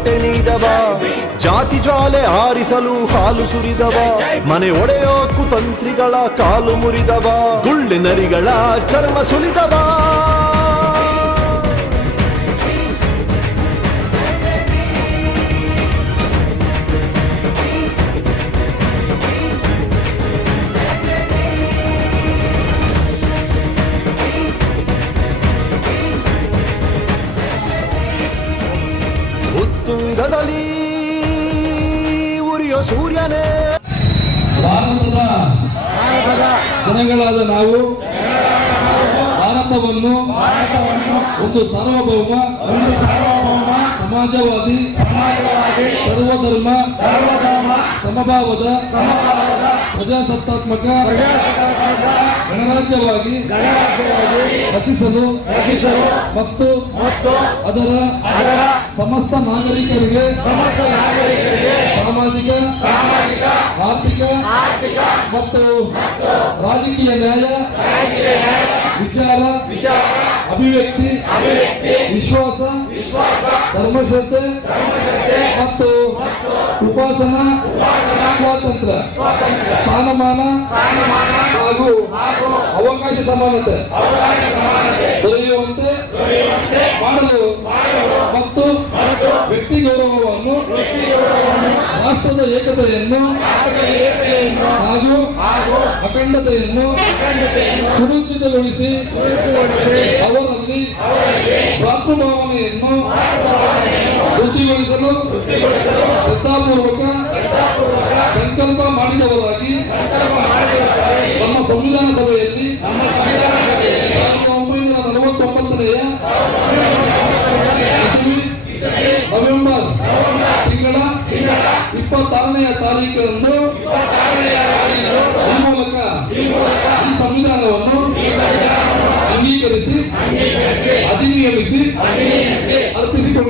ಬಟ್ಟೆ ನೀದವ. ಜಾತಿ ಜ್ವಾಲೆ ಆರಿಸಲು ಹಾಲು ಸುರಿದವ. ಮನೆ ಒಡೆಯೋ ಕುತಂತ್ರಿಗಳ ಕಾಲು ಮುರಿದವ. ಗುಳ್ಳಿನರಿಗಳ ಚರ್ಮ ಸುಲಿದವ. ಜನಗಳಾದ ನಾವು ಭಾರತವನ್ನು ಒಂದು ಸಾರ್ವಭೌಮ ಒಂದು ಸಾರ್ವಭೌಮ ಸಮಾಜವಾದಿ ಸಮಾಜವಾದಿ ಸರ್ವಧರ್ಮ ಸರ್ವಧರ್ಮ ಸಮಭಾವದ ಸಮಭಾವದ ಪ್ರಜಾಸತ್ತಾತ್ಮಕ ಗಣರಾಜ್ಯವಾಗಿ ರಚಿಸಲು ರಚಿಸಲು ಮತ್ತು ಮತ್ತು ಅದರ ಅದರ ಸಮಸ್ತ ನಾಗರಿಕರಿಗೆ ಸಮಸ್ತ ನಾಗರಿಕರಿಗೆ ಸಾಮಾಜಿಕ ಆರ್ಥಿಕ ಮತ್ತು ರಾಜಕೀಯ ನ್ಯಾಯ ವಿಚಾರ ವಿಚಾರ ಅಭಿವ್ಯಕ್ತಿ ಅಭಿವ್ಯಕ್ತಿ ವಿಶ್ವಾಸ ವಿಶ್ವಾಸ ಧರ್ಮಶ್ರದ್ಧೆ ಮತ್ತು ಉಪಾಸನಾ, ಸ್ವಾತಂತ್ರ್ಯ. ಸ್ಥಾನಮಾನ ಹಾಗೂ ಅವಕಾಶ ಸಮಾನತೆ. ದೊರೆಯುವಂತೆ ಮಾಡಲು ಮತ್ತು ವ್ಯಕ್ತಿ ಗೌರವವನ್ನು ರಾಷ್ಟ್ರದ ಏಕತೆಯನ್ನು ಹಾಗೂ ಅಖಂಡತೆಯನ್ನು ಸುರಕ್ಷಿತಗೊಳಿಸಿ ಅವರಲ್ಲಿ ಭಾವನೆಯನ್ನು ವೃದ್ಧಿಗೊಳಿಸಲು ಶ್ರದ್ಧಾಪೂರ್ವಕ ಸಂಕಲ್ಪ ಮಾಡಿದವರಾಗಿ ನಮ್ಮ ಸಂವಿಧಾನ ಸಭೆಯಲ್ಲಿ ಸಾವಿರದ ನವೆಂಬರ್ ತಿಂಗಳ ಇಪ್ಪತ್ತಾರನೆಯ ತಾರೀಕರಂದು ಈ ಮೂಲಕ ಈ ಸಂವಿಧಾನವನ್ನು ಅಂಗೀಕರಿಸಿ, ಅಧಿನಿಯಮಿಸಿ, ಅರ್ಪಿಸಿಕೊಂಡಿದ್ದೇವೆ.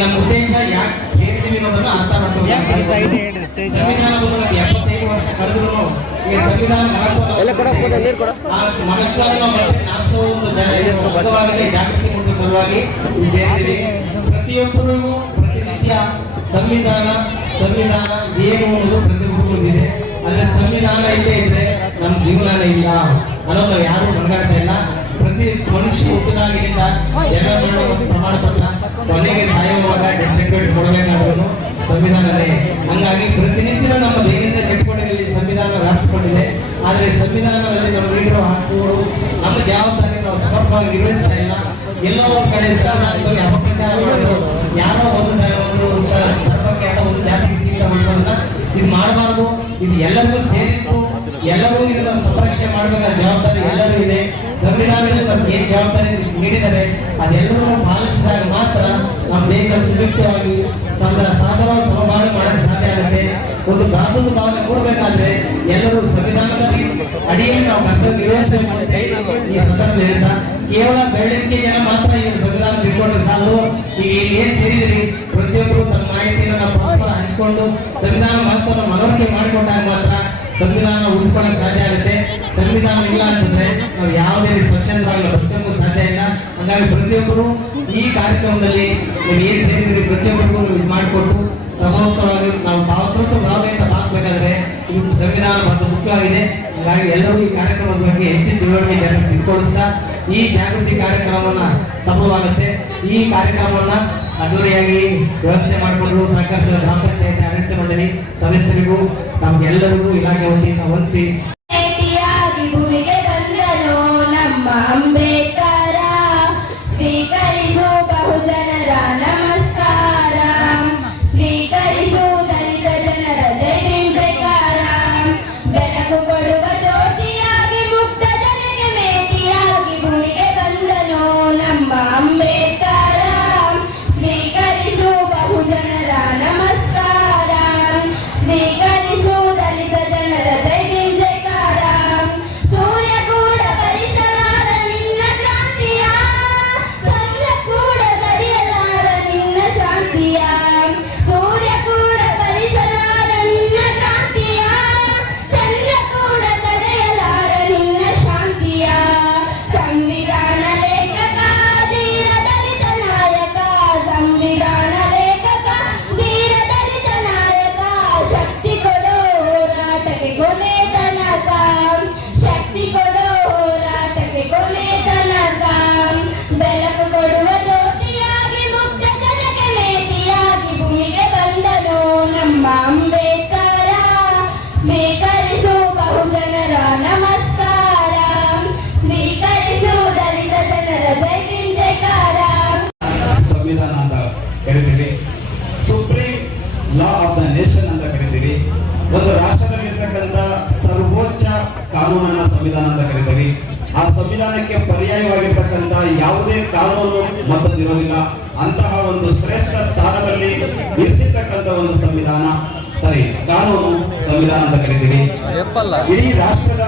ನಮ್ಮ ಉದ್ದೇಶ ಯಾಕೆ ಸೇರಿದ್ದೀವಿ ಅನ್ನೋದನ್ನು ಅರ್ಥ ಮಾಡ್ಕೊಂಡು ಸಂವಿಧಾನವನ್ನು ನಾವು ಎಪ್ಪತ್ತೈದು ವರ್ಷ ಕಳೆದ್ರು ಈ ಸಂವಿಧಾನ ಬದ್ಧವಾಗಲಿ ಜಾಗೃತಿ ಮೂಡಿಸುವ ಸಲುವಾಗಿ ಸೇರಿದ್ದೀವಿ. ಪ್ರತಿನಿತ್ಯ ಸಂವಿಧಾನ ಸಂವಿಧಾನ ಏನು ಅನ್ನೋದು ಪ್ರತಿಯೊಬ್ಬರು ಇದೆ ಅಂದ್ರೆ ಸಂವಿಧಾನ ಇಲ್ಲೇ ಇದ್ರೆ ನಮ್ಮ ಜೀವನ ಇಲ್ಲ. ಅನ್ನೋದು ಯಾರು ಮನಗಾಡ್ತಾ ಇಲ್ಲ. ಪ್ರತಿ ಮನುಷ್ಯ ಹುಟ್ಟಿದಾಗಿನಿಂದ ಎಲ್ಲ ಒಂದು ಪ್ರಮಾಣ ಪತ್ರ ಕೊನೆಗೆ ಡೆತ್ ಸರ್ಟಿಫಿಕೇಟ್ ಕೊಡಬೇಕಾದ್ರೂ ಸಂವಿಧಾನನೇ ಹಂಗಾಗಿ ಪ್ರತಿನಿತ್ಯ ನಮ್ಮ ದೈನಂದಿನ ಚಟುವಟಿಕೆಯಲ್ಲಿ ಸಂವಿಧಾನ ವ್ಯಾಪಿಸಿಕೊಂಡಿದೆ. ಆದರೆ ಸಂವಿಧಾನದಲ್ಲಿ ನಮ್ಮ ನೀಡಿರುವ ಹಕ್ಕುಗಳು ನಮ್ಮ ಜವಾಬ್ದಾರಿ ನಾವು ಸಮರ್ಪಕವಾಗಿ ನಿರ್ವಹಿಸ್ತಾ ಇಲ್ಲ. ಎಲ್ಲೋ ಒಂದು ಕಡೆ ಸಂವಿಧಾನದಲ್ಲಿ ಅಪಪ್ರಚಾರ ಮಾಡೋದು ಯಾರೋ ಒಂದು ಒಂದು ಧರ್ಮಕ್ಕೆ ಅಥವಾ ಒಂದು ಜಾತಿಗೆ ಸೀಮಿತಗೊಳಿಸೋದನ್ನ ಇದು ಮಾಡಬಾರ್ದು. ಇದು ಎಲ್ಲರಿಗೂ ಸೇರಿತ್ತು ಎಲ್ಲರೂ ಇದನ್ನು ಸಂರಕ್ಷಣೆ ಮಾಡಬೇಕಾದ ಜವಾಬ್ದಾರಿ ಎಲ್ಲರೂ ಇದೆ. ಸಂವಿಧಾನದಲ್ಲಿ ನಮ್ಗೆ ಏನ್ ಜವಾಬ್ದಾರಿ ನೀಡಿದರೆ ಅದೆಲ್ಲರೂ ಪಾಲಿಸಿದಾಗ ಮಾತ್ರ ನಮ್ಮ ದೇಶ ಸುಭಿಕ್ಷವಾಗಿ ಸಾಧನ ಸಮಭಾವನೆ ಮಾಡಕ್ಕೆ ಸಾಧ್ಯ ಆಗುತ್ತೆ. ಒಂದು ಭಾರತದ ಭಾವನೆ ಕೊಡಬೇಕಾದ್ರೆ ಎಲ್ಲರೂ ಸಂವಿಧಾನದ ಅಡಿಯಲ್ಲಿ ನಾವು ಕರ್ತವ್ಯ ನಿರ್ವಹಿಸಬೇಕು ಅಂತ ಈ ಸಂದರ್ಭದಲ್ಲಿ ಹೇಳ್ತಾ, ಕೇವಲ ಬೆರಳಿಕೆ ಜನ ಮಾತ್ರ ಈ ಸಂವಿಧಾನ ತಿಳ್ಕೊಂಡ್ರೆ ಸಾಲು ಈಗ ಏನ್ ಸೇರಿದ್ರಿ? ಪ್ರತಿಯೊಬ್ಬರು ತನ್ನ ಮಾಹಿತಿಯನ್ನು ಪರಸ್ಪರ ಹಂಚಿಕೊಂಡು ಸಂವಿಧಾನ ಮಹತ್ವವನ್ನು ಮನವರಿಕೆ ಮಾಡಿಕೊಂಡಾಗ ಮಾತ್ರ ಸಂವಿಧಾನ ಉಳಿಸ್ಕೊಳ್ಳೋಕೆ ಸಾಧ್ಯ ಆಗುತ್ತೆ. ಸಂವಿಧಾನ ಇಲ್ಲ ಅಂತಂದ್ರೆ ನಾವು ಯಾವುದೇ ಸ್ವಚ್ಛಂದವಾಗಿ ಬದುಕಲು ಸಾಧ್ಯ ಇಲ್ಲ. ಹಾಗಾಗಿ ಪ್ರತಿಯೊಬ್ಬರು ಈ ಕಾರ್ಯಕ್ರಮದಲ್ಲಿ ನೀವು ಏನ್ ಸೇರಿದ್ರಿ ಪ್ರತಿಯೊಬ್ಬರಿಗೂ ಇದು ಮಾಡಿಕೊಟ್ಟು ಸಮರ್ಥವಾಗಿ ನಾವು ಭಾವತೃತ್ವ ಭಾವನೆಯಿಂದ ಹಾಕ್ಬೇಕಾದ್ರೆ ಇದು ಸಂವಿಧಾನ ಬಹಳ ಮುಖ್ಯವಾಗಿದೆ. ಹಾಗಾಗಿ ಎಲ್ಲರೂ ಈ ಕಾರ್ಯಕ್ರಮದ ಬಗ್ಗೆ ಹೆಚ್ಚಿನ ತಿಳುವಳಿಕೆ ಜನರಿಗೆ ತಿಳ್ಕೊಳಿಸ್ತಾ ಈ ಜಾಗೃತಿ ಕಾರ್ಯಕ್ರಮವನ್ನ ಸಫಲವಾಗುತ್ತೆ ಈ ಕಾರ್ಯಕ್ರಮವನ್ನ ಅದ್ದೂರಿಯಾಗಿ ವ್ಯವಸ್ಥೆ ಮಾಡಿಕೊಂಡು ಸಹಕರಿಸಿದ ಗ್ರಾಮ ಪಂಚಾಯತಿ ಆಡಳಿತ ಮಂಡಳಿ ಸದಸ್ಯರಿಗೂ ತಮ್ಗೆಲ್ಲರಿಗೂ ಇಲಾಖೆ ವತಿಯಿಂದ ವಂದಿಸಿ ಸಂವಿಧಾನಕ್ಕೆ ಪರ್ಯಾಯವಾಗಿರ್ತಕ್ಕಂಥ ಯಾವುದೇ ಕಾನೂನು ಮತ್ತೊಂದಿರೋದಿಲ್ಲ ಅಂತಹ ಒಂದು ಶ್ರೇಷ್ಠ ಸ್ಥಾನದಲ್ಲಿ ಇರಿಸಿರ್ತಕ್ಕಂಥ ಒಂದು ಸಂವಿಧಾನ. ಸರಿ ಕಾನೂನು ಸಂವಿಧಾನ ಅಂತ ಕರಿತೀವಿ. ಇಡೀ ರಾಷ್ಟ್ರದ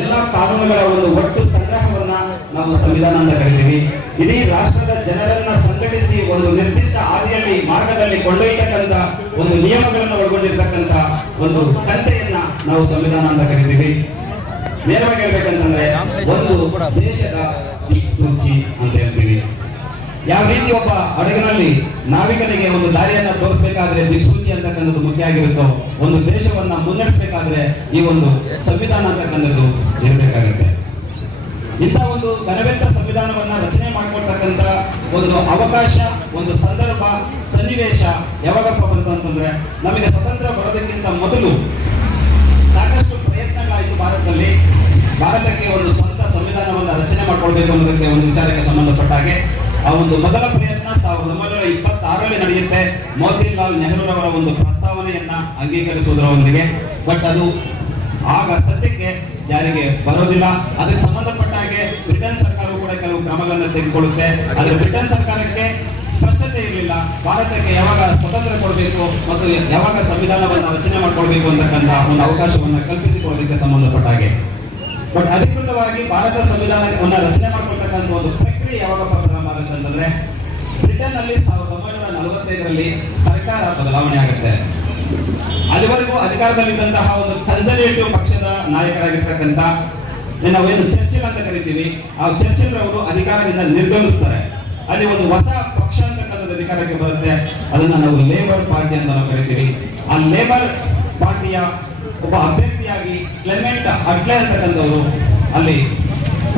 ಎಲ್ಲಾ ಕಾನೂನುಗಳ ಒಂದು ಒಟ್ಟು ಸಂಗ್ರಹವನ್ನ ನಾವು ಸಂವಿಧಾನ ಅಂತ ಕರಿತೀವಿ. ಇಡೀ ರಾಷ್ಟ್ರದ ಜನರನ್ನ ಸಂಘಟಿಸಿ ಒಂದು ನಿರ್ದಿಷ್ಟ ಹಾದಿಯಲ್ಲಿ ಮಾರ್ಗದಲ್ಲಿ ಕೊಂಡೊಯ್ಯತಕ್ಕಂತ ಒಂದು ನಿಯಮಗಳನ್ನು ಒಳಗೊಂಡಿರ್ತಕ್ಕಂತ ಒಂದು ಕಂತೆಯನ್ನ ನಾವು ಸಂವಿಧಾನ ಅಂತ ಕರಿತೀವಿ. ನೇರವಾಗಿ ಹೇಳ್ಬೇಕಂತಂದ್ರೆ ಒಂದು ದೇಶದ ದಿಕ್ಸೂಚಿ ಅಂತ ಹೇಳ್ತೀವಿ. ಯಾವ ರೀತಿ ಒಬ್ಬ ಹಡಗಿನಲ್ಲಿ ನಾವಿಕನಿಗೆ ಒಂದು ದಾರಿಯನ್ನ ತೋರಿಸಬೇಕಾದ್ರೆ ದಿಕ್ಸೂಚಿ ಅಂತಕ್ಕಂಥದ್ದು ಮುಖ್ಯ ಆಗಿರುತ್ತೋ, ಒಂದು ದೇಶವನ್ನ ಮುನ್ನಡೆಸಬೇಕಾದ್ರೆ ಈ ಒಂದು ಸಂವಿಧಾನ ಅಂತಕ್ಕಂಥದ್ದು ಇರಬೇಕಾಗುತ್ತೆ. ಇಂಥ ಒಂದು ಘನವೆಂತ ಸಂವಿಧಾನವನ್ನ ರಚನೆ ಮಾಡಿಕೊಳ್ತಕ್ಕಂಥ ಒಂದು ಅವಕಾಶ, ಒಂದು ಸಂದರ್ಭ, ಸನ್ನಿವೇಶ ಯಾವಾಗಪ್ಪ ಬಂತು ಅಂತಂದ್ರೆ, ನಮಗೆ ಸ್ವತಂತ್ರ ಬರೋದಕ್ಕಿಂತ ಮೊದಲು ಭಾರತದಲ್ಲಿ ಭಾರತಕ್ಕೆ ಒಂದು ಸ್ವಂತ ಸಂವಿಧಾನವನ್ನು ರಚನೆ ಮಾಡಿಕೊಳ್ಬೇಕು ಅನ್ನೋದಕ್ಕೆ ಒಂದು ವಿಚಾರಕ್ಕೆ ಸಂಬಂಧಪಟ್ಟ ಹಾಗೆ, ಆ ಒಂದು ಮೊದಲ ಪ್ರಯತ್ನ ಸಾವಿರದ ಒಂಬೈನೂರ ಇಪ್ಪತ್ತಾರರಲ್ಲಿ ನಡೆಯುತ್ತೆ. ಮೋತಿಲಾಲ್ ನೆಹರೂರವರ ಒಂದು ಪ್ರಸ್ತಾವನೆಯನ್ನ ಅಂಗೀಕರಿಸುವುದರೊಂದಿಗೆ ಬಟ್ ಅದು ಆಗ ಸದ್ಯಕ್ಕೆ ಜಾರಿಗೆ ಬರೋದಿಲ್ಲ. ಅದಕ್ಕೆ ಸಂಬಂಧಪಟ್ಟ ಹಾಗೆ ಬ್ರಿಟನ್ ಸರ್ಕಾರವು ಕೂಡ ಕೆಲವು ಕ್ರಮಗಳನ್ನು ತೆಗೆದುಕೊಳ್ಳುತ್ತೆ. ಆದ್ರೆ ಬ್ರಿಟನ್ ಸರ್ಕಾರಕ್ಕೆ ಸ್ಪಷ್ಟತೆ ಇರಲಿಲ್ಲ, ಭಾರತಕ್ಕೆ ಯಾವಾಗ ಸ್ವತಂತ್ರ ಕೊಡಬೇಕು ಮತ್ತು ಯಾವಾಗ ಸಂವಿಧಾನವನ್ನು ರಚನೆ ಮಾಡ್ಕೊಳ್ಬೇಕು ಅಂತಕ್ಕಂಥ ಒಂದು ಅವಕಾಶವನ್ನು ಕಲ್ಪಿಸಿಕೊಳ್ಳೋದಕ್ಕೆ ಸಂಬಂಧಪಟ್ಟ ಹಾಗೆ. ಬಟ್ ಅಧಿಕೃತವಾಗಿ ಭಾರತ ಸಂವಿಧಾನವನ್ನ ರಚನೆ ಮಾಡ್ಕೊಳ್ತಕ್ಕಂಥ ಒಂದು ಪ್ರಕ್ರಿಯೆ ಯಾವಾಗ ಪ್ರಾರಂಭ ಆಗುತ್ತೆ ಅಂತಂದ್ರೆ ಬ್ರಿಟನ್ ಅಲ್ಲಿ ಸಾವಿರದ ಒಂಬೈನೂರ ನಲವತ್ತೈದರಲ್ಲಿ ಸರ್ಕಾರ ಬದಲಾವಣೆ ಆಗುತ್ತೆ. ಅಲ್ಲಿವರೆಗೂ ಅಧಿಕಾರದಲ್ಲಿದ್ದಂತಹ ಒಂದು ಕನ್ಸರ್ವೇಟಿವ್ ಪಕ್ಷದ ನಾಯಕರಾಗಿರ್ತಕ್ಕಂಥ ನಾವೇನು ಚರ್ಚಿಲ್ ಅಂತ ಕರಿತೀವಿ, ಆ ಚರ್ಚಿಲ್ ಅವರು ಅಧಿಕಾರದಿಂದ ನಿರ್ಗಮಿಸ್ತಾರೆ. ಅಲ್ಲಿ ಒಂದು ಹೊಸ ಪಕ್ಷ ಅಂತಕ್ಕಂಥದ್ದು ಅಧಿಕಾರಕ್ಕೆ ಬರುತ್ತೆ. ಅದನ್ನ ನಾವು ಲೇಬರ್ ಪಾರ್ಟಿ ಅಂತ ನಾವು ಕರಿತೀವಿ. ಆ ಲೇಬರ್ ಪಾರ್ಟಿಯ ಒಬ್ಬ ಅಭ್ಯರ್ಥಿಯಾಗಿ ಕ್ಲೆಮೆಂಟ್ ಅಟ್ಲೆ ಅಂತಕ್ಕಂಥವರು ಅಲ್ಲಿ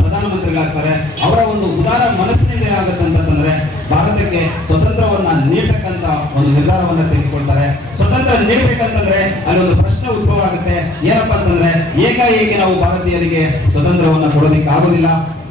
ಪ್ರಧಾನಮಂತ್ರಿಗಳಾಗ್ತಾರೆ. ಅವರ ಒಂದು ಉದಾರ ಮನಸ್ಸಿನಿಂದ ಏನಾಗುತ್ತೆ ಅಂತಂದ್ರೆ ಭಾರತಕ್ಕೆ ಸ್ವತಂತ್ರವನ್ನ ನೀಡತಕ್ಕಂತ ಒಂದು ನಿರ್ಧಾರವನ್ನ ತೆಗೆದುಕೊಳ್ತಾರೆ. ಸ್ವತಂತ್ರ ನೀಡಬೇಕಂತಂದ್ರೆ ಅಲ್ಲಿ ಒಂದು ಪ್ರಶ್ನೆ ಉದ್ಭವ ಆಗುತ್ತೆ. ಏನಪ್ಪಾ ಅಂತಂದ್ರೆ ಏಕಾಏಕಿ ನಾವು ಭಾರತೀಯರಿಗೆ ಸ್ವತಂತ್ರವನ್ನ ಕೊಡೋದಿಕ್ಕೆ ಆಗೋದಿಲ್ಲ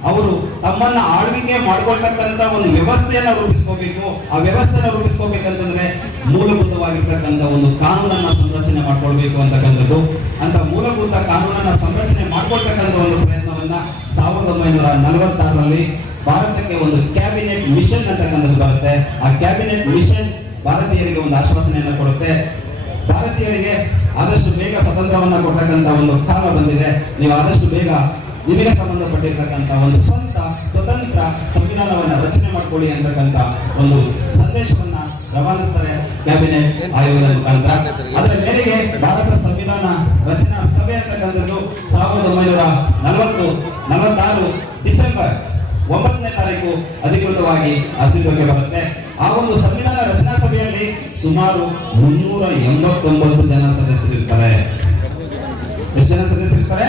ಅವರು ತಮ್ಮನ್ನ ಆಳ್ವಿಕೆ ಮಾಡ್ಕೊಳ್ತಕ್ಕಂತ ಒಂದು ವ್ಯವಸ್ಥೆಯನ್ನ ರೂಪಿಸ್ಕೋಬೇಕು. ಆ ವ್ಯವಸ್ಥೆನ ರೂಪಿಸ್ಕೋಬೇಕಂತಂದ್ರೆ ಮೂಲಭೂತವಾಗಿರ್ತಕ್ಕಂಥ ಒಂದು ಕಾನೂನನ್ನ ಸಂರಚನೆ ಮಾಡ್ಕೊಳ್ಬೇಕು ಅಂತಕ್ಕಂಥದ್ದು. ಅಂತ ಮೂಲಭೂತ ಕಾನೂನನ್ನ ಸಂರಚನೆ ಮಾಡ್ಕೊಳ್ತಕ್ಕಂಥ ಒಂದು ಪ್ರಯತ್ನವನ್ನ ಸಾವಿರದ ಒಂಬೈನೂರ ನಲವತ್ತಾರರಲ್ಲಿ ಭಾರತಕ್ಕೆ ಒಂದು ಕ್ಯಾಬಿನೆಟ್ ಮಿಷನ್ ಅಂತಕ್ಕಂಥದ್ದು ಬರುತ್ತೆ. ಆ ಕ್ಯಾಬಿನೆಟ್ ಮಿಷನ್ ಭಾರತೀಯರಿಗೆ ಒಂದು ಆಶ್ವಾಸನೆಯನ್ನ ಕೊಡುತ್ತೆ. ಭಾರತೀಯರಿಗೆ ಆದಷ್ಟು ಬೇಗ ಸ್ವತಂತ್ರವನ್ನ ಕೊಡ್ತಕ್ಕಂಥ ಒಂದು ಕಾಲ ಬಂದಿದೆ. ನೀವು ಆದಷ್ಟು ಬೇಗ ನಿಮಗೆ ಸಂಬಂಧಪಟ್ಟಿರ್ತಕ್ಕಂಥ ಒಂದು ಸ್ವಂತ ಸ್ವತಂತ್ರ ಸಂವಿಧಾನವನ್ನ ರಚನೆ ಮಾಡಿಕೊಳ್ಳಿ ಅಂತಕ್ಕಂಥ ಒಂದು ಸಂದೇಶವನ್ನ ರವಾನಿಸ್ತಾರೆ ಕ್ಯಾಬಿನೆಟ್ ಆಯೋಗದ ಮುಖಾಂತರ. ಅದರ ಮೇರೆಗೆ ಭಾರತ ಸಂವಿಧಾನ ರಚನಾ ಸಭೆ ಅಂತಕ್ಕಂಥದ್ದು ಸಾವಿರದ ಒಂಬೈನೂರ ನಲವತ್ತು ನಲವತ್ತಾರು ಡಿಸೆಂಬರ್ ಒಂಬತ್ತನೇ ತಾರೀಕು ಅಧಿಕೃತವಾಗಿ ಅಸ್ತಿತ್ವಕ್ಕೆ ಬರುತ್ತೆ. ಆ ಒಂದು ಸಂವಿಧಾನ ರಚನಾ ಸಭೆಯಲ್ಲಿ ಸುಮಾರು ಮುನ್ನೂರ ಎಂಬತ್ತೊಂಬತ್ತು ಜನ ಸದಸ್ಯರಿರ್ತಾರೆ. ಎಷ್ಟು ಜನ ಸದಸ್ಯರಿರ್ತಾರೆ?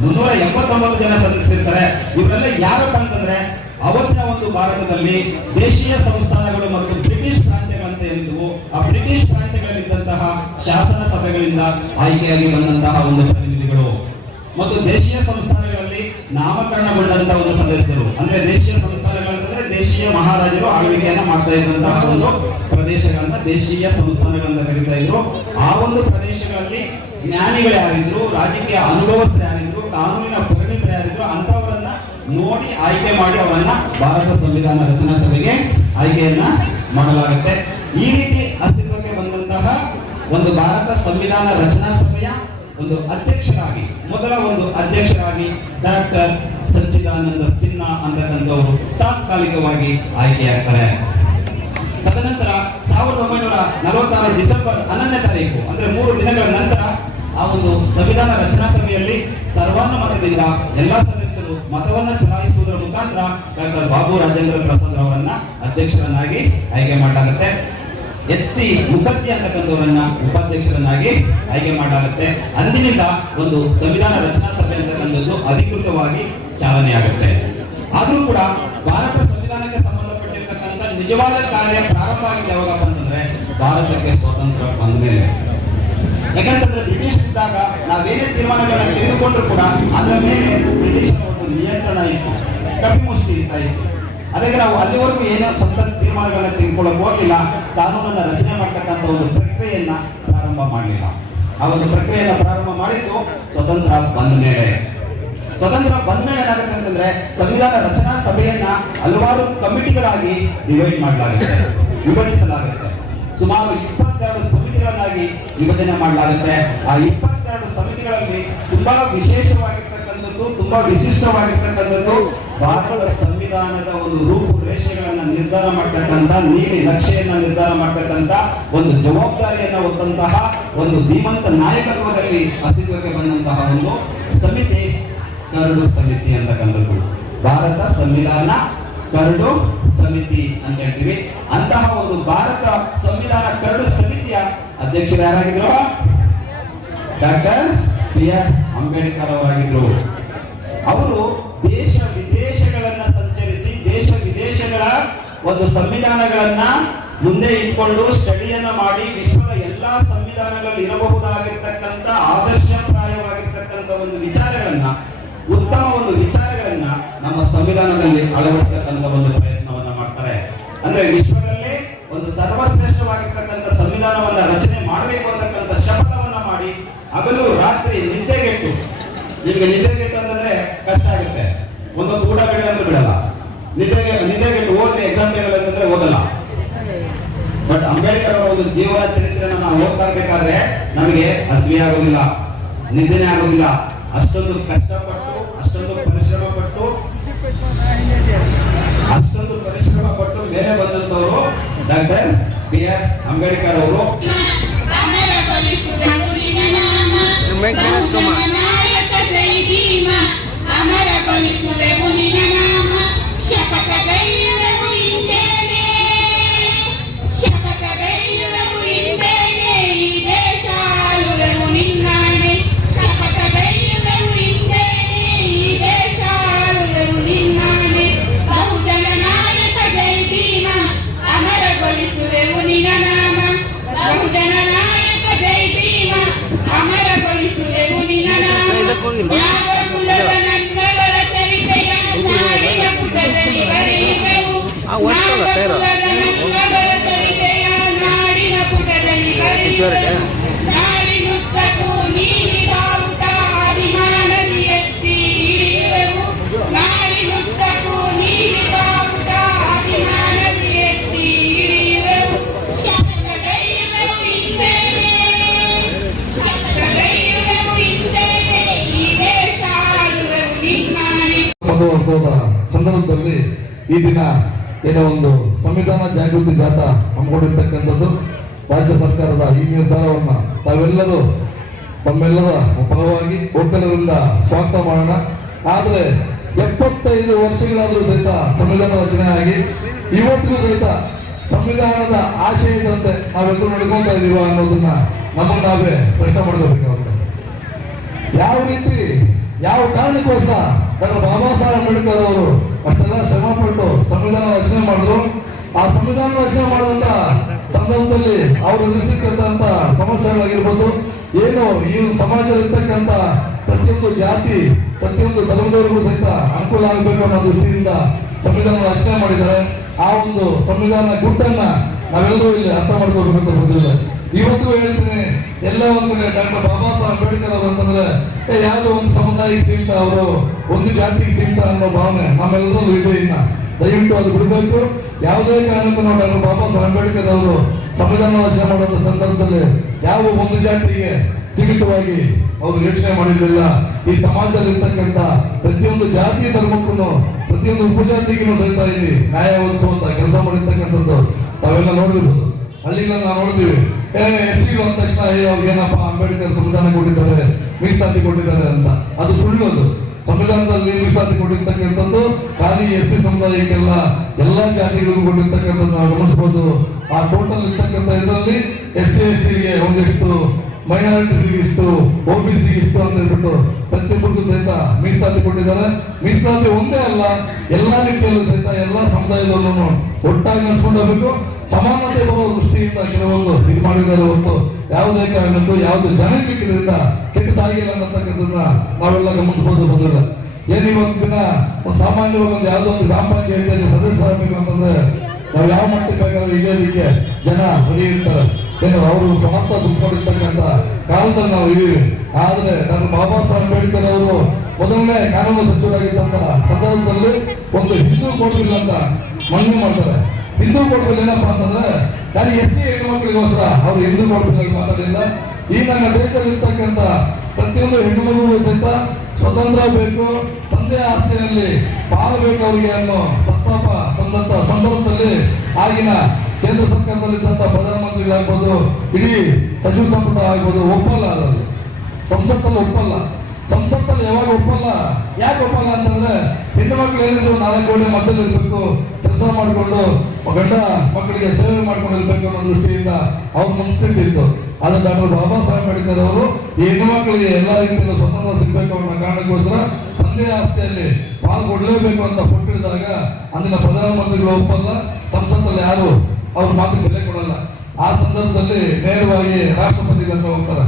ಮುನ್ನೂರ ಎಂಬತ್ತೊಂಬತ್ತು ಜನ ಸದಸ್ಯರಿರ್ತಾರೆ ಇವರೆಲ್ಲ ಯಾರಪ್ಪ ಅಂತಂದ್ರೆ, ಅವತ್ತಿನ ಒಂದು ಭಾರತದಲ್ಲಿ ದೇಶೀಯ ಸಂಸ್ಥಾನಗಳು ಮತ್ತು ಬ್ರಿಟಿಷ್ ಪ್ರಾಂತ್ಯಗಳಂತ ಏನಿದ್ವು, ಆ ಬ್ರಿಟಿಷ್ ಪ್ರಾಂತ್ಯಗಳಲ್ಲಿದ್ದಂತಹ ಶಾಸನ ಸಭೆಗಳಿಂದ ಆಯ್ಕೆಯಾಗಿ ಬಂದಂತಹ ಒಂದು ಪ್ರತಿನಿಧಿಗಳು. ಮತ್ತು ದೇಶೀಯ ಸಂಸ್ಥಾನಗಳಲ್ಲಿ ನಾಮಕರಣಗೊಂಡಂತಹ ಒಂದು ಸದಸ್ಯರು. ಅಂದ್ರೆ ದೇಶೀಯ ಸಂಸ್ಥಾನಗಳಂತಂದ್ರೆ ದೇಶೀಯ ಮಹಾರಾಜರು ಆಳ್ವಿಕೆಯನ್ನ ಮಾಡ್ತಾ ಇದ್ದಂತಹ ಒಂದು ಪ್ರದೇಶಗಳನ್ನ ದೇಶೀಯ ಸಂಸ್ಥಾನಗಳನ್ನ ಕರೀತಾ ಇದ್ರು. ಆ ಒಂದು ಪ್ರದೇಶಗಳಲ್ಲಿ ಜ್ಞಾನಿಗಳೇ ಆಗಿದ್ರು ರಾಜಕೀಯ ಅನುಭವಸ್ಥರೇ ಕಾನೂನಿನ ಪರಿಣಿತರಾಗಿದ್ರು ಅಂತವರನ್ನ ನೋಡಿ ಆಯ್ಕೆ ಮಾಡಿ ಅವರನ್ನ ಭಾರತ ಸಂವಿಧಾನ ರಚನಾ ಸಭೆಗೆ ಆಯ್ಕೆಯನ್ನ ಮಾಡಲಾಗುತ್ತೆ. ಈ ರೀತಿ ಅಸ್ತಿತ್ವಕ್ಕೆ ಬಂದಂತಹ ಒಂದು ಭಾರತ ಸಂವಿಧಾನ ರಚನಾ ಸಭೆಯ ಒಂದು ಅಧ್ಯಕ್ಷರಾಗಿ, ಮೊದಲ ಒಂದು ಅಧ್ಯಕ್ಷರಾಗಿ ಡಾಕ್ಟರ್ ಸಚ್ಚಿದಾನಂದ ಸಿನ್ಹಾ ಅಂತಕ್ಕಂಥವರು ತಾತ್ಕಾಲಿಕವಾಗಿ ಆಯ್ಕೆಯಾಗ್ತಾರೆ. ತದನಂತರ ಸಾವಿರದ ಒಂಬೈನೂರ ನಲವತ್ತಾರು ಡಿಸೆಂಬರ್ ಹನ್ನೊಂದನೇ ತಾರೀಕು, ಅಂದ್ರೆ ಮೂರು ದಿನಗಳ ನಂತರ ಆ ಒಂದು ಸಂವಿಧಾನ ರಚನಾ ಸಭೆಯಲ್ಲಿ ಸರ್ವಾನುಮತದಿಂದ ಎಲ್ಲಾ ಸದಸ್ಯರು ಮತವನ್ನ ಚಲಾಯಿಸುವುದರ ಮುಖಾಂತರ ಡಾಕ್ಟರ್ ಬಾಬು ರಾಜೇಂದ್ರ ಪ್ರಸಾದ್ ಅವರನ್ನ ಅಧ್ಯಕ್ಷರನ್ನಾಗಿ ಆಯ್ಕೆ ಮಾಡಲಾಗುತ್ತೆ. ಎಚ್ ಸಿ ಮುಖರ್ಜಿ ಅಂತಕ್ಕಂಥವರನ್ನ ಉಪಾಧ್ಯಕ್ಷರನ್ನಾಗಿ ಆಯ್ಕೆ ಮಾಡಲಾಗುತ್ತೆ. ಅಂದಿನಿಂದ ಒಂದು ಸಂವಿಧಾನ ರಚನಾ ಸಭೆ ಅಂತಕ್ಕಂಥದ್ದು ಅಧಿಕೃತವಾಗಿ ಚಾಲನೆಯಾಗುತ್ತೆ ಆದರೂ ಕೂಡ ಭಾರತ ಸಂವಿಧಾನಕ್ಕೆ ಸಂಬಂಧಪಟ್ಟಿರ್ತಕ್ಕಂಥ ನಿಜವಾದ ಕಾರ್ಯ ಪ್ರಾರಂಭ ಆಗಿದೆ ಯಾವಾಗಪ್ಪ ಅಂತಂದ್ರೆ ಭಾರತಕ್ಕೆ ಸ್ವಾತಂತ್ರ್ಯ ಬಂದ ಮೇಲೆ ಯಾಕಂತಂದ್ರೆ ಬ್ರಿಟಿಷ್ ಇದ್ದಾಗ ನಾವೇನೇ ತೀರ್ಮಾನಗಳನ್ನು ತೆಗೆದುಕೊಂಡ್ರು ಕೂಡ ಅದರ ಮೇಲೆ ಬ್ರಿಟಿಷರ ಒಂದು ನಿಯಂತ್ರಣ ಇತ್ತು. ಕಪಿಮುಷ್ಟಿ ಅಂತ ಇತ್ತು. ಅದಕ್ಕೆ ನಾವು ಅಲ್ಲಿವರೆಗೂ ಏನೇ ಸ್ವಂತ ತೀರ್ಮಾನಗಳನ್ನು ತೆಗೆದುಕೊಳ್ಳಕ್ ಹೋಗಿಲ್ಲ. ಕಾನೂನನ್ನ ರಚನೆ ಮಾಡ್ತಕ್ಕಂಥ ಒಂದು ಪ್ರಕ್ರಿಯೆಯನ್ನ ಪ್ರಾರಂಭ ಮಾಡಲಿಲ್ಲ. ಆ ಒಂದು ಪ್ರಕ್ರಿಯೆಯನ್ನ ಪ್ರಾರಂಭ ಮಾಡಿದ್ದು ಸ್ವತಂತ್ರ ಬಂದ ಮೇಲೆ. ಸ್ವತಂತ್ರ ಬಂದ ಮೇಲೆ ಏನಾಗುತ್ತೆ ಅಂತಂದ್ರೆ ಸಂವಿಧಾನ ರಚನಾ ಸಭೆಯನ್ನ ಹಲವಾರು ಕಮಿಟಿಗಳಾಗಿ ಡಿವೈಡ್ ಮಾಡಲಾಗುತ್ತೆ, ವಿಭಜಿಸಲಾಗುತ್ತೆ. ಸುಮಾರು ಇಪ್ಪತ್ತೆರಡು ಸಮಿತಿಗಳನ್ನಾಗಿ ವಿಭಜನೆ ಮಾಡಲಾಗುತ್ತೆ. ಆ ಇಪ್ಪತ್ತೆರಡು ಸಮಿತಿಗಳಲ್ಲಿ ತುಂಬಾ ವಿಶೇಷವಾಗಿರ್ತಕ್ಕಂಥದ್ದು, ತುಂಬಾ ವಿಶಿಷ್ಟವಾಗಿರ್ತಕ್ಕಂಥದ್ದು ಭಾರತದ ಸಂವಿಧಾನದ ಒಂದು ರೂಪುರೇಷೆಗಳನ್ನ ನಿರ್ಧಾರ ಮಾಡ್ತಕ್ಕಂಥ, ನೀಲಿ ನಕ್ಷೆಯನ್ನ ನಿರ್ಧಾರ ಮಾಡ್ತಕ್ಕಂಥ, ಒಂದು ಜವಾಬ್ದಾರಿಯನ್ನ ಹೊತ್ತಂತಹ ಒಂದು ಧೀಮಂತ ನಾಯಕತ್ವದಲ್ಲಿ ಅಸ್ತಿತ್ವಕ್ಕೆ ಬಂದಂತಹ ಒಂದು ಸಮಿತಿ, ಕರಡು ಸಮಿತಿ ಅಂತಕ್ಕಂಥದ್ದು. ಭಾರತ ಸಂವಿಧಾನ ಕರಡು ಸಮಿತಿ ಅಂತ ಹೇಳ್ತೀವಿ. ಅಂತಹ ಒಂದು ಭಾರತ ಸಂವಿಧಾನ ಕರಡು ಸಮಿತಿಯ ಅಧ್ಯಕ್ಷರು ಯಾರಾಗಿದ್ರು? ಡಾಕ್ಟರ್ ಬಿ ಆರ್ ಅಂಬೇಡ್ಕರ್ ಅವರಾಗಿದ್ರು. ಅವರು ದೇಶ ವಿದೇಶಗಳನ್ನ ಸಂಚರಿಸಿ ದೇಶ ವಿದೇಶಗಳ ಒಂದು ಸಂವಿಧಾನಗಳನ್ನ ಮುಂದೆ ಇಟ್ಕೊಂಡು ಸ್ಟಡಿಯನ್ನ ಮಾಡಿ ವಿಶ್ವದ ಎಲ್ಲಾ ಸಂವಿಧಾನಗಳಲ್ಲಿ ಇರಬಹುದಾಗಿರ್ತಕ್ಕಂಥ ಆದರ್ಶಪ್ರಾಯವಾಗಿರ್ತಕ್ಕಂಥ ಒಂದು ವಿಚಾರಗಳನ್ನ, ಉತ್ತಮ ಒಂದು ವಿಚಾರಗಳನ್ನ ನಮ್ಮ ಸಂವಿಧಾನದಲ್ಲಿ ಅಳವಡಿಸತಕ್ಕಂಥ ಒಂದು ಪ್ರಯತ್ನವನ್ನ ಮಾಡ್ತಾರೆ. ಅಂದ್ರೆ ವಿಶ್ವದಲ್ಲೇ ಒಂದು ಸರ್ವಶ್ರೇಷ್ಠವಾಗಿರ್ತಕ್ಕಂಥ ಸಂವಿಧಾನವನ್ನ ರಚನೆ ಮಾಡಬೇಕು ಅಂತಕ್ಕಂಥ ಶಪಥವನ್ನ ಮಾಡಿ ಹಗಲು ರಾತ್ರಿ ನಿದ್ದೆಗೆಟ್ಟು. ನಿಮ್ಗೆ ನಿದ್ದೆಗೆಟ್ಟು ಅಂತಂದ್ರೆ ಕಷ್ಟ ಆಗುತ್ತೆ. ಒಂದೊಂದು ಊಟ ಬಿಡ ಅಂದ್ರೆ ಬಿಡಲ್ಲ. ನಿದ್ದೆಗೆ, ನಿದ್ದೆಗೆಟ್ಟು ಓದ್ರೆ ಎಕ್ಸಾಮ್ ಅಂತಂದ್ರೆ ಓದಲ್ಲ ಬಟ್ ಅಂಬೇಡ್ಕರ್ ಅವರ ಒಂದು ಜೀವನ ಚರಿತ್ರೆನ ನಾವು ಓದ್ತಾ ಇರ್ಬೇಕಾದ್ರೆ ನಮಗೆ ಹಸಿವೆ ಆಗೋದಿಲ್ಲ ನಿದ್ದೆನೆ ಆಗೋದಿಲ್ಲ. ಅಷ್ಟೊಂದು ಕಷ್ಟಪಟ್ಟು ಡಾಕ್ಟರ್ ಬಿ ಆರ್ ಅಂಬೇಡ್ಕರ್ ಅವರು দেখো যেন ವರ್ಷದ ಸಂದರ್ಭದಲ್ಲಿ ಈ ದಿನ ಏನೋ ಒಂದು ಸಂವಿಧಾನ ಜಾಗೃತಿ ಜಾಥಾ ಹಮ್ಮಿಕೊಂಡಿರ್ತಕ್ಕಂಥದ್ದು. ರಾಜ್ಯ ಸರ್ಕಾರದ ಈ ನಿರ್ಧಾರವನ್ನು ತಾವೆಲ್ಲರೂ ತಮ್ಮೆಲ್ಲರ ಪರವಾಗಿ ಒಕ್ಕಲರಿಂದ ಸ್ವಾಗತ ಮಾಡೋಣ. ಆದರೆ ಎಪ್ಪತ್ತೈದು ವರ್ಷಗಳಾದರೂ ಸಹಿತ ಸಂವಿಧಾನ ರಚನೆ ಆಗಿ ಇವತ್ತಿಗೂ ಸಹಿತ ಸಂವಿಧಾನದ ಆಶಯದಂತೆ ನಾವೆಲ್ಲರೂ ನಡ್ಕೊತಾ ಇದೀವ ಅನ್ನೋದನ್ನ ನಮ್ಮ ನಾವೇ ಪ್ರಶ್ನೆ ಯಾವ ರೀತಿ, ಯಾವ ಕಾರಣಕ್ಕೋಸ್ಕರ ಡಾಕ್ಟರ್ ಬಾಬಾ ಸಾಹೇಬ್ ಅಂಬೇಡ್ಕರ್ ಅವರು ಅಷ್ಟೆಲ್ಲ ಶ್ರಮ ಪಟ್ಟು ಸಂವಿಧಾನ ರಚನೆ ಮಾಡಿದ್ರು. ಆ ಸಂವಿಧಾನ ರಚನೆ ಮಾಡಿದಂತ ಸಂದರ್ಭದಲ್ಲಿ ಅವರು ಎದುರಿಸಿರ್ತಕ್ಕಂಥ ಸಮಸ್ಯೆಗಳಾಗಿರ್ಬೋದು, ಏನು ಈ ಸಮಾಜದಲ್ಲಿ ಇರ್ತಕ್ಕಂಥ ಪ್ರತಿಯೊಂದು ಜಾತಿ, ಪ್ರತಿಯೊಂದು ಧರ್ಮದವರಿಗೂ ಸಹಿತ ಅನುಕೂಲ ಆಗಬೇಕು ಅನ್ನೋ ದೃಷ್ಟಿಯಿಂದ ಸಂವಿಧಾನ ರಚನೆ ಮಾಡಿದ್ದಾರೆ. ಆ ಒಂದು ಸಂವಿಧಾನ ಗುಟ್ಟನ್ನ ನಾವೆಲ್ಲರೂ ಇಲ್ಲಿ ಅರ್ಥ ಮಾಡ್ಕೋಬೇಕಂತ ಬಂದಿಲ್ಲ ಇವತ್ತು ಹೇಳ್ತೀನಿ ಎಲ್ಲ ಒಂದು ಕಡೆ ಡಾಕ್ಟರ್ ಬಾಬಾ ಸಾಹೇಬ್ ಅಂಬೇಡ್ಕರ್ ಅವರು ಅಂತಂದ್ರೆ ಯಾವುದೋ ಒಂದು ಸಮುದಾಯಕ್ಕೆ ಸೀಮಿತ ಅವರು, ಒಂದು ಜಾತಿಗೆ ಸೀಮಿತ ಅನ್ನೋ ಭಾವನೆ ನಮ್ಮೆಲ್ಲರೂ ಇದೆ ಇನ್ನ. ದಯವಿಟ್ಟು ಅದು ಬಿಡಬೇಕು. ಯಾವುದೇ ಕಾರಣಕ್ಕೂ ನಾವು ಡಾಕ್ಟರ್ ಬಾಬಾ ಸಾಹೇಬ್ ಅಂಬೇಡ್ಕರ್ ಅವರು ಸಂವಿಧಾನ ರಚನೆ ಮಾಡುವಂತ ಸಂದರ್ಭದಲ್ಲಿ ಯಾವ ಒಂದು ಜಾತಿಗೆ ಸೀಮಿತವಾಗಿ ಅವರು ಯೋಚನೆ ಮಾಡಿರಲಿಲ್ಲ. ಈ ಸಮಾಜದಲ್ಲಿ ಇರ್ತಕ್ಕಂಥ ಪ್ರತಿಯೊಂದು ಜಾತಿ ಧರ್ಮಕ್ಕೂ ಪ್ರತಿಯೊಂದು ಉಪಜಾತಿಗೂ ಸಹಿತ ಇಲ್ಲಿ ನ್ಯಾಯ ಒದಗಿಸುವಂತ ಕೆಲಸ ಮಾಡಿರ್ತಕ್ಕಂಥದ್ದು ತಾವೆಲ್ಲ ನೋಡಿರ್ಬೋದು ಅಲ್ಲಿಂದ ನಾವು ನೋಡ್ತೀವಿ. ಏ ಎಸ್ ಸಿ ಅಂದ ತಕ್ಷಣ ಏನಪ್ಪ, ಅಂಬೇಡ್ಕರ್ ಸಂವಿಧಾನ ಕೊಟ್ಟಿದ್ದಾರೆ, ಮೀಸಲಾತಿ ಕೊಟ್ಟಿದ್ದಾರೆ ಅಂತ. ಅದು ಸುಳ್ಳು ಅದು. ಸಂವಿಧಾನದಲ್ಲಿ ಮೀಸಲಾತಿ ಕೊಟ್ಟಿರ್ತಕ್ಕಂಥದ್ದು, ಖಾಲಿ ಎಸ್ ಸಿ ಸಮುದಾಯಕ್ಕೆಲ್ಲ ಎಲ್ಲಾ ಜಾತಿಗಳಿಗೂ ಕೊಟ್ಟಿರ್ತಕ್ಕಂಥದ್ದು ನಾವು ಗಮನಿಸಬಹುದು ಆ ಟೋಟಲ್ ಇರ್ತಕ್ಕಂಥ ಇದರಲ್ಲಿ ಎಸ್ ಸಿ, ಎಸ್ ಟಿಗೆ ಒಂದಿಷ್ಟು ಮೈನಾರಿಟೀಸ್ಗೆ ಇಷ್ಟು ಒ ಬಿ ಸಿ ಇಷ್ಟು ಅಂತ ಹೇಳ್ಬಿಟ್ಟು ಪ್ರತಿಯೊಬ್ಬರಿಗೂ ಸಹಿತ ಮೀಸಲಾತಿ ಕೊಟ್ಟಿದ್ದಾರೆ. ಮೀಸಲಾತಿ ಒಂದೇ ಅಲ್ಲ, ಎಲ್ಲ ರೀತಿಯಲ್ಲೂ ಸಹಿತ ಎಲ್ಲ ಸಮುದಾಯದವರನ್ನು ಒಟ್ಟಾಗಿ ನಡೆಸ್ಕೊಂಡು ಹೋಗಬೇಕು. ಸಮಾನತೆ ಬರುವ ದೃಷ್ಟಿಯಿಂದ ಕೆಲವೊಂದು ಇದು ಮಾಡಿದ್ದಾರೆ ಹೊತ್ತು ಯಾವುದೇ ಕಾರಣಕ್ಕೂ, ಯಾವುದು ಜನಕ್ಕೆ ಇದರಿಂದ ಕೆಟ್ಟದಾಗಿಲ್ಲ ಅನ್ನತಕ್ಕಂಥದ್ದನ್ನ ನಾವೆಲ್ಲ ಗಮನಿಸಬಹುದು ಬಂದಿಲ್ಲ ಏನ್ ಇವತ್ತು ದಿನ ಸಾಮಾನ್ಯವಾಗಿ ಒಂದು ಯಾವುದೋ ಒಂದು ಗ್ರಾಮ ಪಂಚಾಯತಿಯಲ್ಲಿ ಸದಸ್ಯರಾಗಬೇಕು ಅಂತಂದ್ರೆ ನಾವು ಯಾವ ಮಟ್ಟಕ್ಕೆ ಬೇಕಾದ್ರೆ ಇಳಿಯೋದಕ್ಕೆ ಜನ ರೆಡಿ ಇರ್ತಾರೆ. ಏನು ಅವರು ಸಮರ್ಥ ದುಡ್ಕೊಂಡಿರ್ತಕ್ಕಂಥ ಕಾಲದಲ್ಲಿ ನಾವು ಇದೀವಿ ಆದ್ರೆ ನನ್ನ ಬಾಬಾ ಸಾಹೇಬ್ ಅಂಬೇಡ್ಕರ್ ಅವರು ಮೊದಲನೇ ಕಾನೂನು ಸಚಿವರಾಗಿದ್ದಂತ ಸಂದರ್ಭದಲ್ಲಿ ಒಂದು ಹಿಂದೂ ಕೋರ್ಟ್ ಅಂತ ಮನವಿ ಮಾಡ್ತಾರೆ. ಹಿಂದೂ ಕೋರ್ಟ್ ಏನಪ್ಪಾ ಅಂತಂದ್ರೆ, ನಾನು ಎಸ್ ಸಿ ಹೆಣ್ಣು ಮಕ್ಕಳಿಗೋಸ್ಕರ ಅವ್ರು ಹಿಂದೂ ಕೋರ್ಟ್ ಬಿಲ್ ಮಾತಾಡಿಲ್ಲ ಈ ನನ್ನ ದೇಶದಲ್ಲಿ ಇರ್ತಕ್ಕಂಥ ಪ್ರತಿಯೊಂದು ಹೆಣ್ಣು ಮಗುವು ಸಹಿತ ಸ್ವತಂತ್ರ ಬೇಕು, ತಂದೆ ಆಸ್ತಿಯಲ್ಲಿ ಪಾಲ್ಬೇಕು ಅವರಿಗೆ ಅನ್ನೋ ಪ್ರಸ್ತಾಪ ತಂದಂತ ಸಂದರ್ಭದಲ್ಲಿ ಆಗಿನ ಕೇಂದ್ರ ಸರ್ಕಾರದಲ್ಲಿದ್ದಂಥ ಪ್ರಧಾನಮಂತ್ರಿಗಳಾಗ್ಬೋದು, ಇಡೀ ಸಚಿವ ಸಂಪುಟ ಆಗ್ಬೋದು, ಒಪ್ಪಲ್ಲ ಅದರಲ್ಲಿ. ಸಂಸತ್ತಲ್ಲಿ ಒಪ್ಪಲ್ಲ. ಸಂಸತ್ತಲ್ಲಿ ಯಾವಾಗ ಒಪ್ಪಲ್ಲ? ಯಾಕೆ ಒಪ್ಪಲ್ಲ ಅಂತಂದ್ರೆ ಹೆಣ್ಣು ಮಕ್ಕಳು ಏನಿದ್ರು ನಾಲ್ಕು ಕೋಟಿ ಮಧ್ಯದಲ್ಲಿ ಇರಬೇಕು, ಕೆಲಸ ಮಾಡಿಕೊಂಡು ಗಂಡ ಮಕ್ಕಳಿಗೆ ಸೇವೆ ಮಾಡ್ಕೊಂಡು ಇರ್ಬೇಕು ಅನ್ನೋ ದೃಷ್ಟಿಯಿಂದ ಅವ್ರ ಮನಸ್ಥಿತಿ ಇತ್ತು ಆದ್ರೆ ಡಾಕ್ಟರ್ ಬಾಬಾ ಸಾಹೇಬ್ ಅಂಬೇಡ್ಕರ್ ಅವರು ಈ ಹೆಣ್ಣು ಮಕ್ಕಳಿಗೆ ಎಲ್ಲ ರೀತಿಯಲ್ಲೂ ಸ್ವತಂತ್ರ ಸಿಗ್ಬೇಕು ಅನ್ನೋ ಕಾರಣಕ್ಕೋಸ್ಕರ ತಂದೆ ಆಸ್ತಿಯಲ್ಲಿ ಪಾಲ್ಗೊಳ್ಳಲೇಬೇಕು ಅಂತ ಹುಟ್ಟಿದಾಗ ಅಂದಿನ ಪ್ರಧಾನಮಂತ್ರಿಗಳು ಒಪ್ಪಲ್ಲ, ಸಂಸತ್ತಲ್ಲಿ ಯಾರು ಅವ್ರ ಮಾತು ಬೆಲೆ ಕೊಡಲ್ಲ. ಆ ಸಂದರ್ಭದಲ್ಲಿ ನೇರವಾಗಿ ರಾಷ್ಟ್ರಪತಿ ಹತ್ರ ಹೋಗ್ತಾರೆ.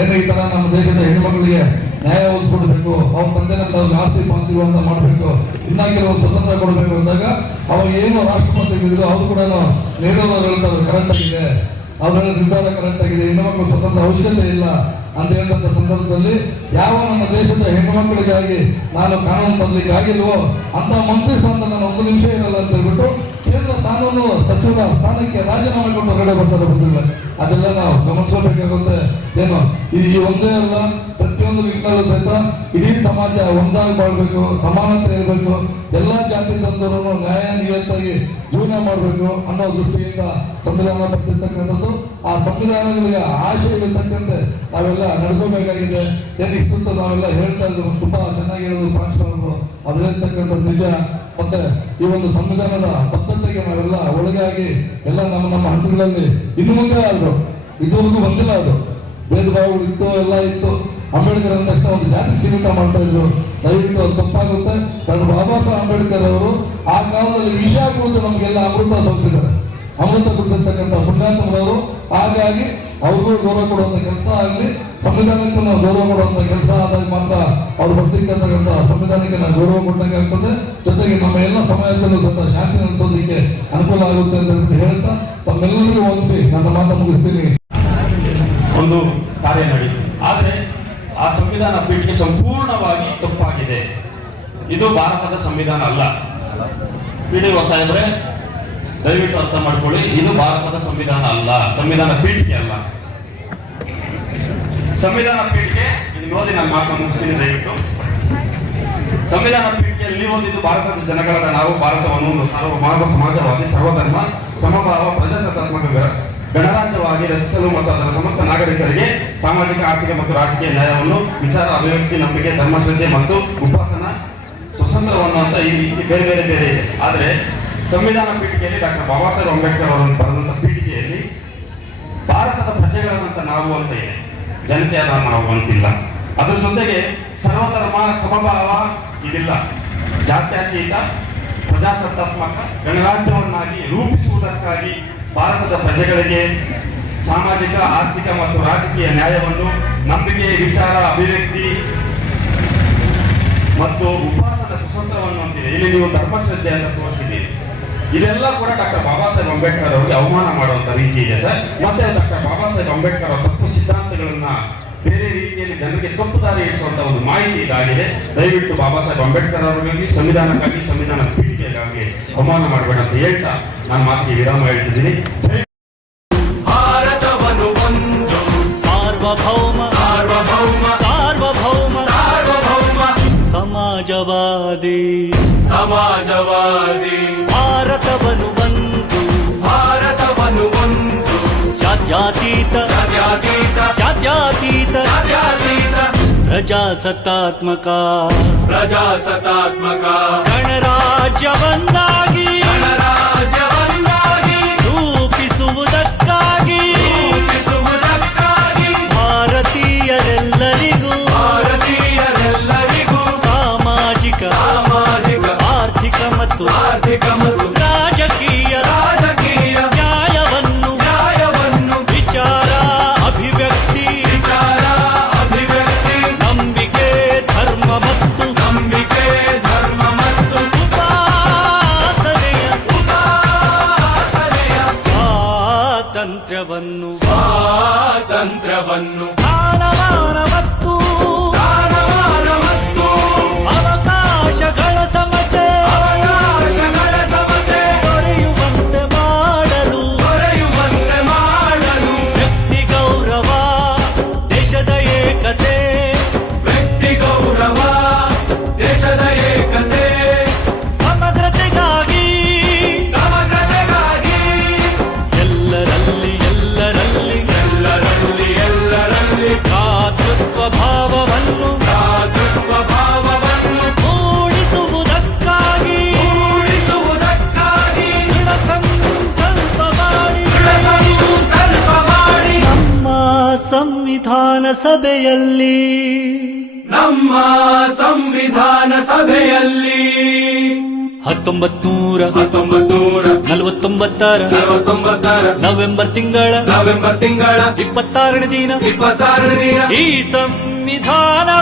ಏನೇ ಈ ತರ ನಮ್ಮ ದೇಶದ ಹೆಣ್ಮಕ್ಳಿಗೆ ನ್ಯಾಯ ಉಳಿಸ್ಕೊಡ್ಬೇಕು ಅವ್ರ ತಂದೆ ಅವ್ರಿಗೆ ಆಸ್ತಿ ಪಾಲಿಸಿಗಳನ್ನ ಮಾಡಬೇಕು. ಇನ್ನ ಕೆಲವು ಸ್ವತಂತ್ರ ಕೊಡಬೇಕು ಅಂದಾಗ ಅವಾಗ ಏನು ರಾಷ್ಟ್ರಪತಿಗಳಿದ್ರು ಅವ್ರು ಕೂಡ ನೇರವಾಗಿ ಹೇಳ್ತಾರೆ ಕರೆಕ್ಟ್ ಆಗಿದೆ. ಅವರೆಲ್ಲ ನಿರ್ಧಾರ ಕರೆಕ್ಟ್ ಆಗಿದೆ. ಹೆಣ್ಣು ಮಕ್ಕಳು ಸ್ವತಂತ್ರ ಅವಶ್ಯಕತೆ ಇಲ್ಲ ಅಂತ ಹೇಳ್ತಕ್ಕಂಥ ಸಂದರ್ಭದಲ್ಲಿ ಯಾವ ನಮ್ಮ ದೇಶದ ಹೆಣ್ಣು ಮಕ್ಕಳಿಗಾಗಿ ನಾನು ಕಾನೂನು ತರಲಿಕ್ಕೆ ಆಗಿಲ್ವೋ ಅಂತ ಮಂತ್ರಿ ಸ್ಥಾನದ ನಾನು ಒಂದು ನಿಮಿಷ ಇರಲ್ಲ ಅಂತ ಹೇಳ್ಬಿಟ್ಟು ಕೇಂದ್ರ ಕಾನೂನು ಸಚಿವರ ಸ್ಥಾನಕ್ಕೆ ರಾಜೀನಾಮೆ ಕೊಟ್ಟು ಹೊರಗಡೆ ಬರ್ತಾರೆ ಬಂದಿಲ್ಲ ಅದೆಲ್ಲ ನಾವು ಗಮನಿಸಬೇಕಾಗುತ್ತೆ ಏನು, ಈ ಈ ಒಂದೇ ಅಲ್ಲ, ಪ್ರತಿಯೊಂದು ವಿಜ್ಞಾನ ಸಹಿತ ಇಡೀ ಸಮಾಜ ಒಂದಾಗಿ ಬಾಳ್ಬೇಕು, ಸಮಾನತೆ ಇರಬೇಕು, ಎಲ್ಲ ಜಾತಿ ತಂದವರನ್ನು ನ್ಯಾಯ ನಿಯತ್ತಾಗಿ ಜೀವನ ಮಾಡಬೇಕು ಅನ್ನೋ ದೃಷ್ಟಿಯಿಂದ ಸಂವಿಧಾನ ಬರ್ತಿರ್ತಕ್ಕಂಥದ್ದು ಆ ಸಂವಿಧಾನಗಳಿಗೆ ಆಶಯವಿರ್ತಕ್ಕಂತೆ ನಾವೆಲ್ಲ ನಡ್ಕೋಬೇಕಾಗಿದೆ. ಏನು ಇಷ್ಟೊತ್ತು ನಾವೆಲ್ಲ ಹೇಳ್ತಾ ಇದ್ರು. ತುಂಬಾ ಚೆನ್ನಾಗಿ ಹೇಳೋದು ಪ್ರಾಂಶುಪಾಲರು. ಅದರಲ್ಲಿರ್ತಕ್ಕಂಥ ನಿಜ. ಮತ್ತೆ ಈ ಒಂದು ಸಂವಿಧಾನದ ಬದ್ಧತೆಗೆ ನಾವೆಲ್ಲ ಒಳಗಾಗಿ ಎಲ್ಲ ನಮ್ಮ ನಮ್ಮ ಹಂತಗಳಲ್ಲಿ ಇನ್ನು ಮುಂದೆ ಆದ್ರು. ಇದುವರೆಗೂ ಬಂದಿಲ್ಲ ಅದು. ಭೇದ ಭಾವಗಳು ಇತ್ತು, ಎಲ್ಲ ಇತ್ತು. ಅಂಬೇಡ್ಕರ್ ಅಂದ ತಕ್ಷಣ ಒಂದು ಜಾತಿ ಸೀಮಿತ ಮಾಡ್ತಾ ಇದ್ರು. ದಯವಿಟ್ಟು ಅದು ತಪ್ಪಾಗುತ್ತೆ. ಡಾಕ್ಟರ್ ಬಾಬಾ ಸಾಹೇಬ್ ಅಂಬೇಡ್ಕರ್ ಅವರು ಆ ಕಾಲದಲ್ಲಿ ವಿಷ ಕುರಿತು ನಮಗೆಲ್ಲ ಅಮೃತ ಸಲ್ಲಿಸಿದ್ದಾರೆ. ಅಮೃತ ಕುಡಿಸಿರ್ತಕ್ಕಂಥ ಪುಣ್ಯಾತ್ಮರವರು ಹಾಗಾಗಿ ಅವ್ರಿಗೂ ಗೌರವ ಕೊಡುವಂತ ಕೆಲಸ ಆಗಲಿ, ಸಂವಿಧಾನಕ್ಕೂ ನಾವು ಗೌರವ ಕೊಡುವಂತ ಕೆಲಸ ಆದಾಗ ಮಾತ್ರ ಅವ್ರು ಬರ್ತಿರ್ತಕ್ಕಂಥ ಸಂವಿಧಾನಕ್ಕೆ ನಾವು ಗೌರವ ಕೊಟ್ಟಂಗೆ ಆಗ್ತದೆ. ಜೊತೆಗೆ ನಮ್ಮ ಎಲ್ಲ ಸಮಾಜದಲ್ಲೂ ಸಹ ಶಾಂತಿ ನೆಲೆಸೋದಕ್ಕೆ ಅನುಕೂಲ ಆಗುತ್ತೆ ಅಂತ ಹೇಳ್ಬಿಟ್ಟು ಹೇಳ್ತಾ, ತಮ್ಮೆಲ್ಲರಿಗೂ ಹೊಂದಿಸಿ ನನ್ನ ಮಾತು ಮುಗಿಸ್ತೀನಿ. ಒಂದು ಕಾರ್ಯ ನಡೀತು. ಆದರೆ ಆ ಸಂವಿಧಾನ ಪೀಠಕ್ಕೆ ಸಂಪೂರ್ಣವಾಗಿ ತಪ್ಪಾಗಿದೆ. ಇದು ಭಾರತದ ಸಂವಿಧಾನ ಅಲ್ಲ. ಪಿ ಡಿ ಸಾಹೇಬ್ರೆ ದಯವಿಟ್ಟು ಅರ್ಥ ಮಾಡ್ಕೊಳ್ಳಿ, ಇದು ಭಾರತದ ಸಂವಿಧಾನ ಅಲ್ಲ. ಸಂವಿಧಾನ ಪೀಠಿಕೆ ಅಲ್ಲ. ಸಂವಿಧಾನ ಪೀಠಿಕೆ ನೋಡಿ ನಾನು ಮಾತು ಮುಗಿಸ್ತೀನಿ ದಯವಿಟ್ಟು. ಸಂವಿಧಾನ ಪೀಠಿಕೆ ಪೀಠಿಕೆಯಲ್ಲಿ ನೀವು ಓದಿದ್ದು ಭಾರತದ ಜನಗಳಾದ ನಾವು, ಭಾರತವನ್ನು ಒಂದು ಸಾರ್ವಭೌಮ ಸಮಾಜವಾದಿ, ಸರ್ವಧರ್ಮ, ಸಮಭಾವ, ಪ್ರಜಾಸತ್ತಾತ್ಮಕ ಗಣರಾಜ್ಯವಾಗಿ ರಚಿಸಲು ಮತ್ತು ಅದರ ಸಮಸ್ತ ನಾಗರಿಕರಿಗೆ ಸಾಮಾಜಿಕ, ಆರ್ಥಿಕ ಮತ್ತು ರಾಜಕೀಯ ನ್ಯಾಯವನ್ನು, ವಿಚಾರ, ಅಭಿವ್ಯಕ್ತಿ, ನಂಬಿಕೆ, ಧರ್ಮಶ್ರದ್ಧೆ ಮತ್ತು ಉಪಾಸನ, ಸ್ವತಂತ್ರವನ್ನು ಅಂತ ಈ ರೀತಿ ಬೇರೆ ಬೇರೆ ಬೇರೆ ಇದೆ. ಆದರೆ ಸಂವಿಧಾನ ಪೀಠಿಕೆಯಲ್ಲಿ ಡಾಕ್ಟರ್ ಬಾಬಾ ಸಾಹೇಬ್ ಅಂಬೇಡ್ಕರ್ ಅವರು ಬರೆದಂತ ಪೀಠಿಕೆಯಲ್ಲಿ ಭಾರತದ ಪ್ರಜೆಗಳಾದಂತ ನಾವು ಅಂತ ಇದೆ. ಜನತೆಯಾದ ನಾವು ಅಂತಿಲ್ಲ. ಅದರ ಜೊತೆಗೆ ಸರ್ವಧರ್ಮ, ಸಮಭಾವ ಇದಿಲ್ಲ. ಜಾತ್ಯತೀತ, ಪ್ರಜಾಸತ್ತಾತ್ಮಕ, ಗಣರಾಜ್ಯವನ್ನಾಗಿ ರೂಪಿಸುವುದಕ್ಕಾಗಿ ಭಾರತದ ಪ್ರಜೆಗಳಿಗೆ ಸಾಮಾಜಿಕ, ಆರ್ಥಿಕ ಮತ್ತು ರಾಜಕೀಯ ನ್ಯಾಯವನ್ನು ನಂಬಿಕೆ, ವಿಚಾರ, ಅಭಿವ್ಯಕ್ತಿ ಮತ್ತು ಉಪವಾಸದ ಸ್ವತಂತ್ರವನ್ನು ಅಂತಿದೆ. ಇಲ್ಲಿ ನೀವು ಧರ್ಮಶ್ರದ್ಧೆ ಅಂತ ಇದೆಲ್ಲ ಕೂಡ ಡಾಕ್ಟರ್ ಬಾಬಾ ಸಾಹೇಬ್ ಅಂಬೇಡ್ಕರ್ ಅವರಿಗೆ ಅವಮಾನ ಮಾಡುವಂತ ರೀತಿ ಇದೆ ಸರ್. ಮತ್ತೆ ಡಾಕ್ಟರ್ ಬಾಬಾ ಸಾಹೇಬ್ ಅಂಬೇಡ್ಕರ್ ಅವರ ತತ್ವ ಸಿದ್ಧಾಂತಗಳನ್ನ ಬೇರೆ ರೀತಿಯಲ್ಲಿ ಜನರಿಗೆ ತಪ್ಪು ದಾರಿ ಇರಿಸುವಂತ ಒಂದು ಮಾಹಿತಿ ಇದಾಗಿದೆ. ದಯವಿಟ್ಟು ಬಾಬಾ ಸಾಹೇಬ್ ಅಂಬೇಡ್ಕರ್ ಅವರಿಗಾಗಿ ಸಂವಿಧಾನಕ್ಕಾಗಿ ಸಂವಿಧಾನ ಪೀಠಿಕೆಗಾಗಿ ಅವಮಾನ ಮಾಡಬೇಡ ಅಂತ ಹೇಳ್ತಾ ನಾನು ಮಾತಿಗೆ ವಿರಾಮ ಹೇಳ್ತಿದ್ದೀನಿ. ಜೈ ಭಾರತವನ್ನು ಒಂದು. ಸಾರ್ವಭೌಮ. ಸಾರ್ವಭೌಮ. ಸಾರ್ವಭೌಮ. ಸಾರ್ವಭೌಮ. ಸಮಾಜವಾದಿ. ಜಾತ್ಯತೀತ ಜಾತ್ಯತೀತ ಪ್ರಜಾಸತ್ತಾತ್ಮಕ ಪ್ರಜಾಸತ್ತಾತ್ಮಕ. ಗಣರಾಜ್ಯವನ್ನಾಗಿ ಗಣರಾಜ್ಯವನ್ನಾಗಿ. ರೂಪಿಸುವುದಕ್ಕಾಗಿ ರೂಪಿಸುವುದಕ್ಕಾಗಿ. ಭಾರತೀಯರೆಲ್ಲರಿಗೂ ಭಾರತೀಯರೆಲ್ಲರಿಗೂ. ಸಾಮಾಜಿಕ ಸಾಮಾಜಿಕ ಆರ್ಥಿಕ ಮತ್ತು ಆರ್ಥಿಕ ಹತ್ತೊಂಬತ್ ನೂರ ಹತ್ತೊಂಬತ್ ನೂರ ನಲವತ್ತೊಂಬತ್ತರ. ನಲವತ್ತೊಂಬತ್ತರ. ನವೆಂಬರ್ ತಿಂಗಳ. ನವೆಂಬರ್ ತಿಂಗಳ. ಇಪ್ಪತ್ತಾರನೇ ದಿನ. ಇಪ್ಪತ್ತಾರನೇ ದಿನ. ಈ ಸಂವಿಧಾನ